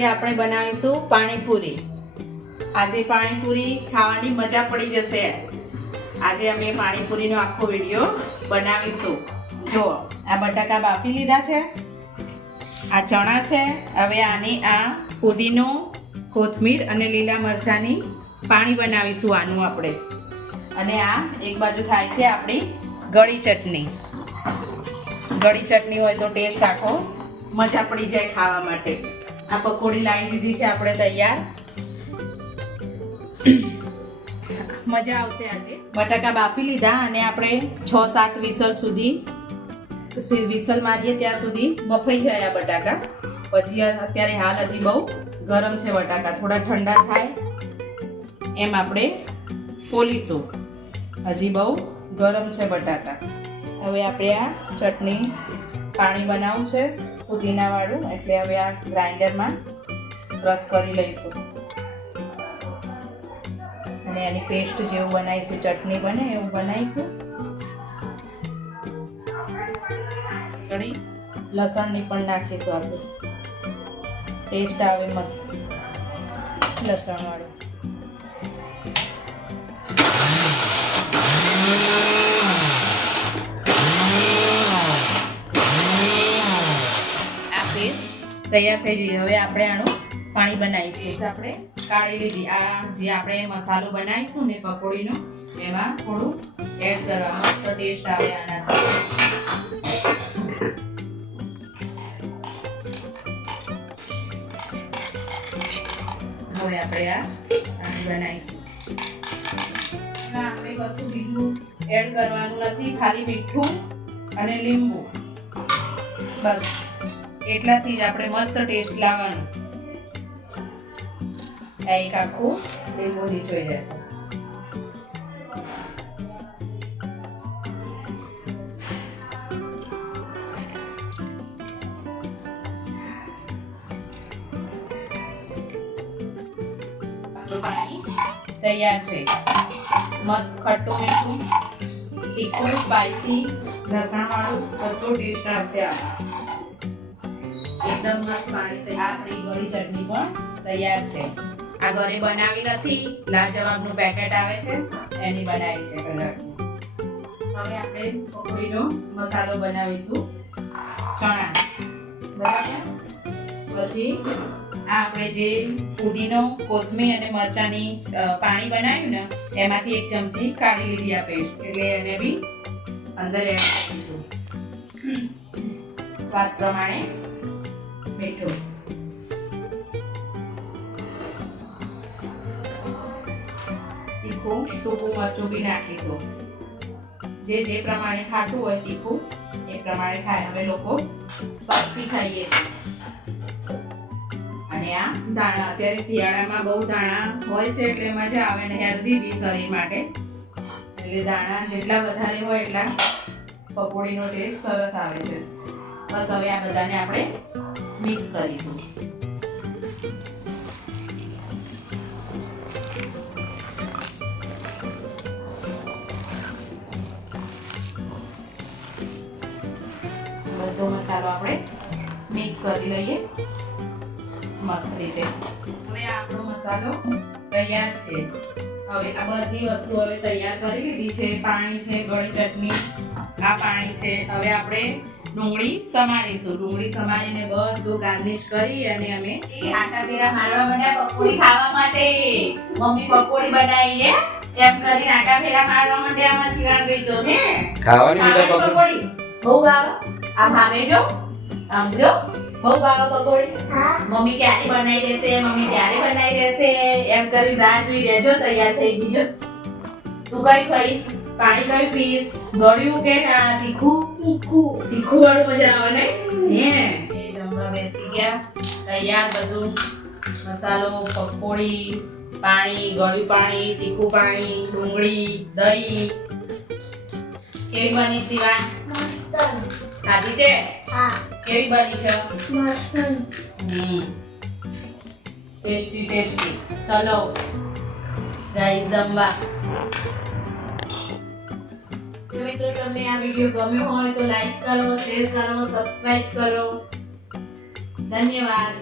આજે આપણે બનાવીશું પાણીપુરી. આજે પાણીપુરી ખાવાની મજા પડી જશે. આજે અમે પાણીપુરીનો આખો વીડિયો બનાવીશું. જો આ બટાકા બાફી લીધા છે. આ ચણા છે. હવે આની આ પુદીનો, કોથમીર અને લીલા મરચાંની પાણી બનાવીશું આનું આપણે. અને આ એક બાજુ થાય છે આપણી ગળી ચટણી. ગળી ચટણી હોય તો ટેસ્ટ આખો મજા પડી જાય ખાવા માટે. આ પકોડી લાવી દીધી છે, આપણે તૈયાર. મજા આવશે આજે. બટાકા બાફી લીધા અને આપણે છ સાત વિસલ સુધી વિસલ મારીએ ત્યાં સુધી બફાઈ જાય આ બટાકા. પછી અત્યારે હાલ હજી બહુ ગરમ છે બટાકા, થોડા ઠંડા થાય. એમ આપણે ફોલીશું. હજી બહુ ગરમ છે બટાકા. હવે આપણે આ ચટણી પાણી બનાવવું છે. પુદીનાવાળું, એટલે હવે આ ગ્રાઇન્ડરમાં ક્રશ કરી લઈશું. અને એની પેસ્ટ જેવું બનાવીશું, ચટણી બને એવું બનાવીશું. થોડી લસણની પણ નાખીશું આપણે. ટેસ્ટ આવે મસ્ત. લસણવાળું. તૈયાર થઈ ગઈ હવે આપણે આનું પાણી બનાવીશું. આપણે કાઢી લીધી. આ જે આપણે મસાલો બનાવીશું ને પકોડીનો, એમાં થોડું એડ કરવા મસ્ત ટેસ્ટ આવે આનાથી. હવે આપણે આ બનાવીશું. આપણે કશું બીજું એડ કરવાનું નથી. ખાલી મીઠું અને લીંબુ. બસ. એટલાથી જ આપણે મસ્ત ટેસ્ટ લાવવાનો. આ એક આખું લીંબુ નીચોઈ જશે. પાણી તૈયાર છે. મસ્ત ખટ્ટું મીઠું, તીખું સ્પાઈસી લસણવાળું બધું ટેસ્ટ આવશે આમાં. એકદમ મસ્ત પાણી આપણી ચટણી પણ તૈયાર છે. આ ઘરે બનાવી નથી. લાજવાબનું પેકેટ આવે છે. એની બનાવી છે આપણે પકોડીનો મસાલો બનાવીશું. ચણા. પછી આ આપણે જે પુદીનો, કોથમીર અને મરચાંની પાણી બનાવ્યું ને, એમાંથી એક ચમચી કાઢી લીધી આ એટલે એને બી અંદર એડ કરીશું. સ્વાદ પ્રમાણે મીઠું તીખું સૂકું મરચું બી નાખીશું. જે જે પ્રમાણે ખાતું હોય તીખું એ પ્રમાણે ખાય અમે લોકો સ્પાઇસી ખાઈએ. અને આ દાણા અત્યારે શિયાળામાં બહુ દાણા હોય છે એટલે મજા આવે ને હેલ્ધી બી શરીર માટે. એટલે દાણા જેટલા વધારે હોય એટલા પકોડીનો ટેસ્ટ સરસ આવે છે. બસ હવે આ બધાને આપણે મિક્સ કરીશું. બધો મસાલો આપણે મિક્સ કરી લઈએ. મસ્ત રીતે. હવે આપણો મસાલો તૈયાર છે. હવે આ બધી વસ્તુ હવે તૈયાર કરી લીધી છે. પાણી છે, ગળી ચટણી, આ પાણી છે. હવે આપણે ડુંગળી સમારીશું. ડુંગળી સમારીને બધું ગાર્નિશ કરી અને અમે આટા પીરા મારવા માંડ્યા પકોડી ખાવા માટે. મમ્મી પકોડી બનાવીએ. એમ કરીને આટા ફેરા મારવા માંડ્યા આમાં શિયાળ ગઈ તો મે ખાવાની બધા પકોડી? બહુ ભાવ? આ ભાવે જો. આમ જો બહુ ભાવે પકોડી. મમ્મી ક્યારે બનાવી દેશે? મમ્મી ક્યારે બનાવી દેશે? એમ કરી રાહ જોઈ રહેજો તૈયાર થઈ ગઈ તું કઈ ખાઈશ? પાણી કયું પીશ ગળ્યું કે આ તીખું? તીખું વાળું મજા આવે ને? હે. એ જમવા બેસી ગયા. તૈયાર બધું. મસાલો પકોડી પાણી ગળ્યું પાણી તીખું પાણી ડુંગળી દહીં. કેવી બની શિવા? ખાધી તે? કેવી બની છે? હમ. Tasty tasty. ચલો. ગાઈસ જમવા. જો મિત્રો, તમને આ વીડિયો ગમ્યો હોય તો લાઈક કરો શેર કરો સબસ્ક્રાઇબ કરો. ધન્યવાદ.